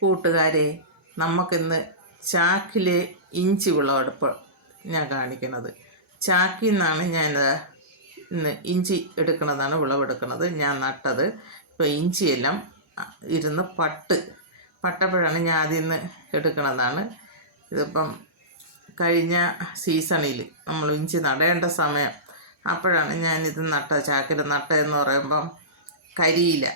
കൂട്ടുകാരെ നമുക്കിന്ന് ചാക്കിലെ ഇഞ്ചി വിളവെടുപ്പ് ഞാൻ കാണിക്കുന്നത്. ചാക്കിൽ നിന്നാണ് ഞാൻ ഇന്ന് ഇഞ്ചി എടുക്കുന്നതാണ് വിളവെടുക്കുന്നത്. ഞാൻ നട്ടത്. ഇപ്പോൾ ഇഞ്ചിയെല്ലാം ഇരുന്ന് പട്ട് പട്ടപ്പോഴാണ് ഞാൻ അതിൽ നിന്ന് എടുക്കുന്നതാണ്. ഇതിപ്പം കഴിഞ്ഞ സീസണിൽ നമ്മൾ ഇഞ്ചി നടേണ്ട സമയം അപ്പോഴാണ് ഞാനിത് നട്ട ചാക്കിൽ നട്ടതെന്ന് പറയുമ്പം കരിയില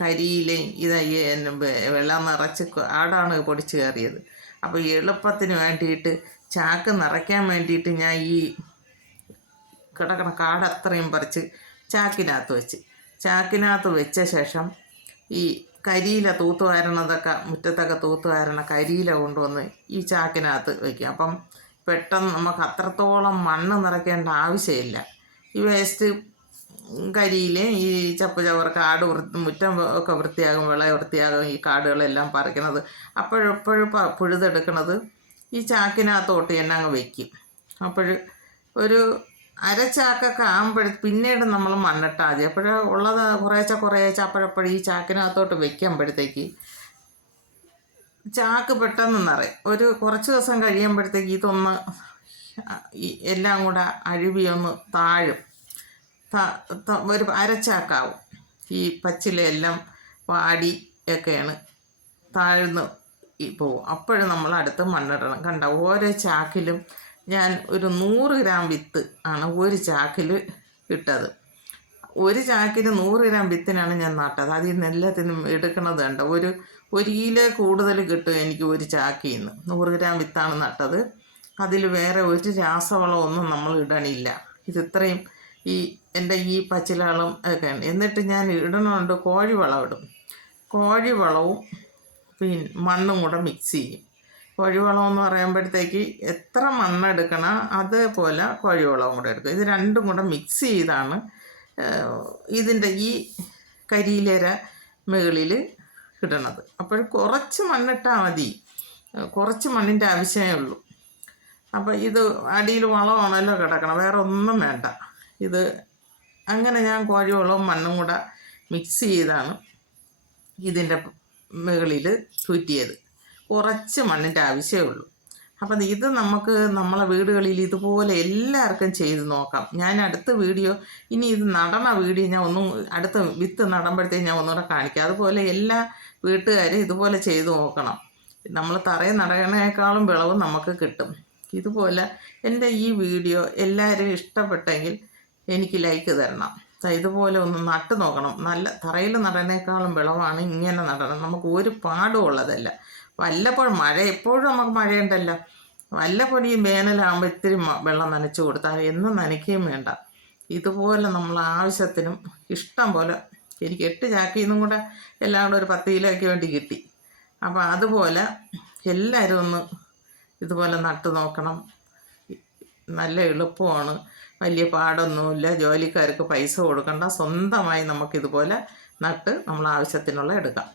കരിയിലയും ഇത് വെള്ളം നിറച്ച് ആടാണ് പൊടിച്ച് കയറിയത്. അപ്പോൾ എളുപ്പത്തിന് വേണ്ടിയിട്ട് ചാക്ക് നിറയ്ക്കാൻ വേണ്ടിയിട്ട് ഞാൻ ഈ കിടക്കണ കാട് അത്രയും പറിച്ച് ചാക്കിനകത്ത് വെച്ച്. ചാക്കിനകത്ത് വെച്ച ശേഷം ഈ കരിയില തൂത്ത് വാരണതൊക്കെ മുറ്റത്തൊക്കെ തൂത്ത് വാരണ കരിയില കൊണ്ടുവന്ന് ഈ ചാക്കിനകത്ത് വയ്ക്കും അപ്പം പെട്ടെന്ന് നമുക്ക് അത്രത്തോളം മണ്ണ് നിറയ്ക്കേണ്ട ആവശ്യമില്ല. ഈ വേസ്റ്റ് കരിയിലെ ഈ ചപ്പ് ചവർ കാട് വൃത്തി മുറ്റം ഒക്കെ വൃത്തിയാകും വിള വൃത്തിയാകും ഈ കാടുകളെല്ലാം പറിക്കണത് അപ്പോഴെപ്പോഴും പുഴുതെടുക്കണത് ഈ ചാക്കിനകത്തോട്ട് തന്നെ അങ്ങ് വയ്ക്കും അപ്പോൾ ഒരു അരച്ചാക്കൊക്കെ ആകുമ്പോഴ പിന്നീട് നമ്മൾ മണ്ണിട്ടാൽ മതി. അപ്പോഴ ഉള്ളത് കുറേശ്ശെ കുറേശ്ശെ അപ്പോഴപ്പോഴും ഈ ചാക്കിനകത്തോട്ട് വയ്ക്കുമ്പോഴത്തേക്ക് ചാക്ക് പെട്ടെന്ന് നിറയും. ഒരു കുറച്ച് ദിവസം കഴിയുമ്പോഴത്തേക്ക് ഇതൊന്ന് എല്ലാം കൂടെ അഴുവി ഒന്ന് താഴും. ഒരു അരച്ചാക്കാവും. ഈ പച്ചിലയെല്ലാം വാടി ഒക്കെയാണ് താഴ്ന്ന് പോവും. അപ്പോഴും നമ്മൾ അടുത്ത് മണ്ണിടണം. കണ്ട ഓരോ ചാക്കിലും ഞാൻ ഒരു നൂറ് ഗ്രാം വിത്ത് ആണ് ഒരു ചാക്കിൽ ഇട്ടത്. ഒരു ചാക്കിൽ നൂറ് ഗ്രാം വിത്തിനാണ് ഞാൻ നട്ടത്. അതിൽ നിന്ന് എല്ലാത്തിനും എടുക്കണത് കണ്ട ഒരു ഒരു കിലോ കൂടുതൽ കിട്ടും എനിക്ക് ഒരു ചാക്കിൽ നിന്ന് നൂറ് ഗ്രാം വിത്താണ് നട്ടത്. അതിൽ വേറെ ഒരു രാസവളമൊന്നും നമ്മൾ ഇടണില്ല. ഇത് ഇത്രയും ഈ എന്റെ ഈ പച്ചിലകളും ഒക്കെയാണ് എന്നിട്ട് ഞാൻ ഇടണമുണ്ട് കോഴിവളം ഇടും കോഴിവളവും പിന്നെ മണ്ണും കൂടെ മിക്സ് ചെയ്യും. കോഴിവളം എന്ന് പറയുമ്പോഴത്തേക്ക് എത്ര മണ്ണെടുക്കണം അതേപോലെ കോഴിവളവും കൂടെ എടുക്കും. ഇത് രണ്ടും കൂടെ മിക്സ് ചെയ്താണ് ഇതിന്റെ ഈ കരിയിലേര മുകളിൽ ഇടണത്. അപ്പോൾ കുറച്ച് മണ്ണിട്ടാൽ മതി. കുറച്ച് മണ്ണിന്റെ ആവശ്യമേ ഉള്ളൂ. അപ്പോൾ ഇത് അടിയിൽ വളമാണല്ലോ കിടക്കണം വേറെ ഒന്നും വേണ്ട. ഇത് അങ്ങനെ ഞാൻ കോഴിവളവും മണ്ണും കൂടെ മിക്സ് ചെയ്താണ് ഇതിന്റെ മുകളിൽ തൂറ്റിയത് കുറച്ച് മണ്ണിന്റെ ആവശ്യമേ ഉള്ളൂ. അപ്പം ഇത് നമുക്ക് നമ്മളെ വീടുകളിൽ ഇതുപോലെ എല്ലാവർക്കും ചെയ്ത് നോക്കാം. ഞാൻ അടുത്ത വീഡിയോ ഇനി ഇത് നടണ വീഡിയോ ഞാൻ ഒന്നും അടുത്ത വിത്ത് നടുമ്പോഴത്തേക്ക് ഞാൻ ഒന്നുകൂടെ കാണിക്കാം. അതുപോലെ എല്ലാ വീട്ടുകാരും ഇതുപോലെ ചെയ്ത് നോക്കണം. നമ്മൾ തറയിൽ നടക്കണേക്കാളും വിളവ് നമുക്ക് കിട്ടും. ഇതുപോലെ എന്റെ ഈ വീഡിയോ എല്ലാവരും ഇഷ്ടപ്പെട്ടെങ്കിൽ എനിക്ക് ലൈക്ക് തരണം. ഇതുപോലെ ഒന്ന് നട്ട് നോക്കണം. നല്ല തറയിൽ നടനേക്കാളും വിളവാണ് ഇങ്ങനെ നടണം. നമുക്ക് ഒരു പാടും ഉള്ളതല്ല. വല്ലപ്പോഴും മഴ എപ്പോഴും നമുക്ക് മഴയുണ്ടല്ലോ. വല്ലപ്പോഴും ഈ വേനലാകുമ്പോൾ ഇത്തിരി വെള്ളം നനച്ചു കൊടുത്താൽ എന്നും നനയ്ക്കുകയും വേണ്ട. ഇതുപോലെ നമ്മൾ ആവശ്യത്തിനും ഇഷ്ടം പോലെ എനിക്ക് എട്ട് ചാക്കിന്നും കൂടെ എല്ലാം കൂടെ ഒരു പത്ത് കിലോയ്ക്ക് വേണ്ടി കിട്ടി. അപ്പോൾ അതുപോലെ എല്ലാവരും ഒന്ന് ഇതുപോലെ നട്ട് നോക്കണം. നല്ല എളുപ്പമാണ്. വലിയ പാടൊന്നുമില്ല. ജോലിക്കാർക്ക് പൈസ കൊടുക്കണ്ട. സ്വന്തമായി നമുക്കിതുപോലെ നട്ട് നമ്മൾ ആവശ്യത്തിനുള്ള എടുക്കാം.